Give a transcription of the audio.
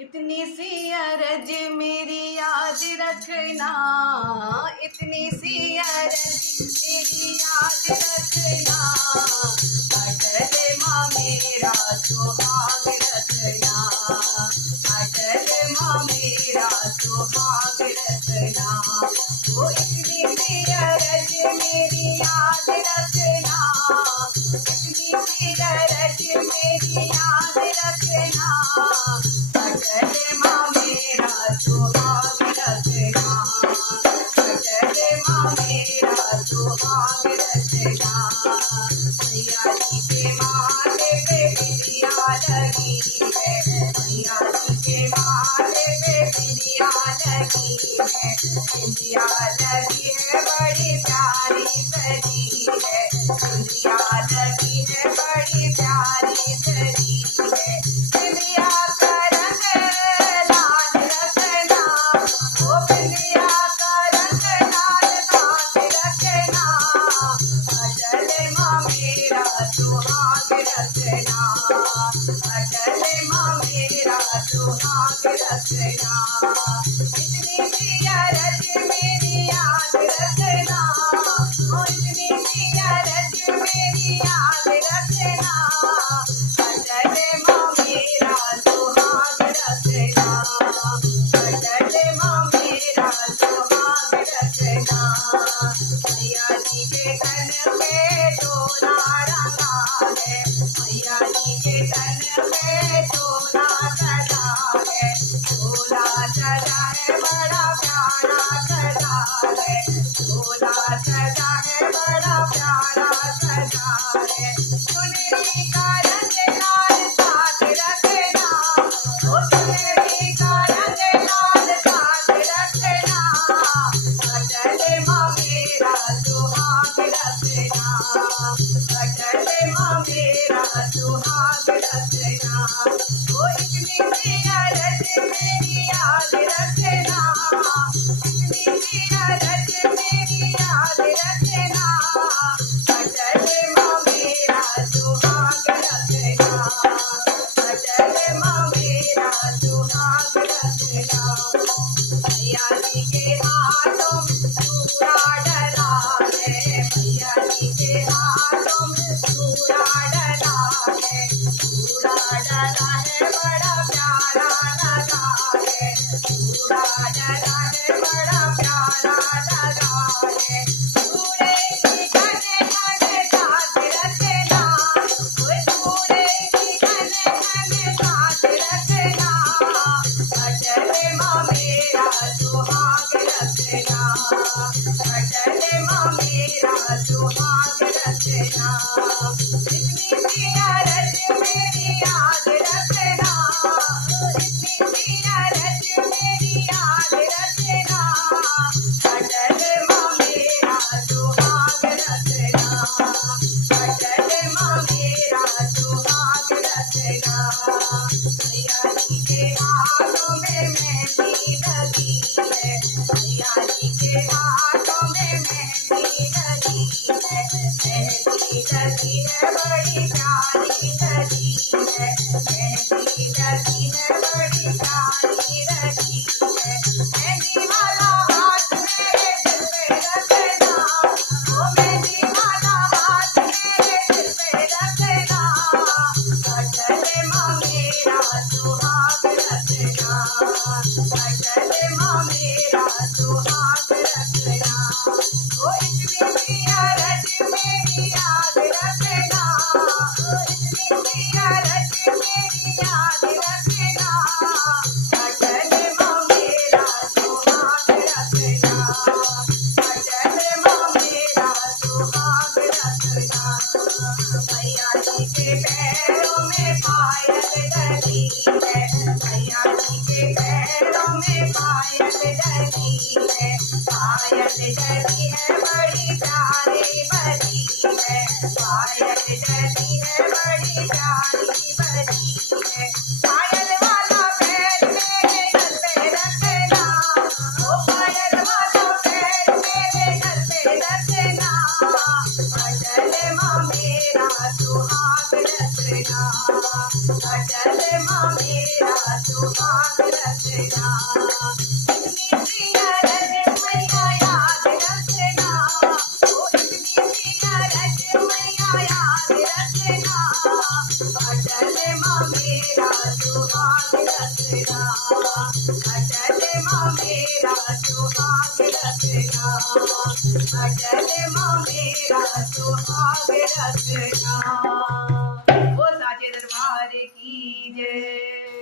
इतनी सी अरज मेरी याद रखना, इतनी सी अरज मेरी याद रखना, अटल माँ मेरा सुहाग रखना, अटल माँ मेरा सुहाग रखना। वो इतनी सी अरज मेरी याद रखना, इतनी सी अरज मेरी याद रखना, अटल माँ मेरा सुहाग रखना, अटल माँ मेरा सुहाग रखना। मैया जी के माथे पे बिंदिया लगी है, मैया जी के माथे पे बिंदिया लगी है, बिंदिया लगी है बड़ी प्यारी सजी है, बिंदिया लगी है बड़ी प्यारी सजी है। बिंदिया का रंग लाल रखना, ओ बिंदिया का रंग लाल बात रखना, अटल माँ मेरा सुहाग रखना, अटल माँ मेरा सुहाग रखना। इतनी सी अरज मेरी याद रखना, ओ इतनी सी अरज मेरी याद रखना, अटल माँ मेरा सुहाग रखना, अटल माँ मेरा सुहाग रखना। मैया जी के तन पे सोना रंगा है, मैया जी के तन पे सोना सजा है, सोना सजा है बड़ा प्यारा सजा है, सोना सजा है बड़ा प्यारा सजा है। चुनरी का रंग लाल साथ रखना, ओ चुनरी का रंग लाल साथ रखना, अटल माँ मेरा सुहाग रखना, अटल माँ मेरा सुहाग रखना। ओ इतनी सी अरज मेरी याद रखना, इतनी सी अरज मेरी याद रखना, अटल माँ मेरा सुहाग रखना, अटल माँ मेरा सुहाग रखना। मैया जी के हाथों में चूड़ा डला है, मैया जी के हाथों में चूड़ा डला है, चूड़ा डला है बड़ा प्यारा लगा है, चूड़ा डला है बड़ा प्यारा लगा है। चूड़े की घन घन साथ रखना, ओए चूड़े की घन घन साथ रखना, अटल माँ मेरा सुहाग रखना, अटल माँ मेरा सुहाग रखना। इतनी सी अरज मेरी याद रखना, इतनी सी अरज मेरी याद रखना, अटल माँ मेरा सुहाग रखना, अटल माँ मेरा सुहाग रखना। मैया जी के हाथों में मेहंदी लगी है, मैया जी के हाथों में मेहंदी लगी है, मेहंदी लगी है बड़ी प्यारी लगी है, मेहंदी लगी है बड़ी प्यारी लगी है। मेहंदी वाला हाथ मेरे दिल पे रखना, ओ मेहंदी वाला हाथ मेरे दिल पे रखना, अटल माँ मेरा सुहाग रखना, अटल माँ मेरा सुहाग रखना। ओ इतनी सी अरज मेरी याद रखना, ओ इतनी सी अरज मेरी याद रखना, अटल माँ मेरा सुहाग रखना, अटल माँ मेरा सुहाग रखना। मैया जी के पैरों में पायल डली है, मैया जी के पैरों में पायल डली है, पायल डली है बड़ी प्यारी बनी है, पायल डली है बड़ी प्यारी बनी है। पायल वाला पैर मेरे घर पे रखना, ओ पायल वाला पैर मेरे घर पे रखना, अटल माँ मेरा सुहाग रखना, अटल माँ मेरा सुहाग रखना, अटल माँ मेरा सुहाग रखना, अटल माँ मेरा सुहाग रखना। वो साचे दरबार की जय।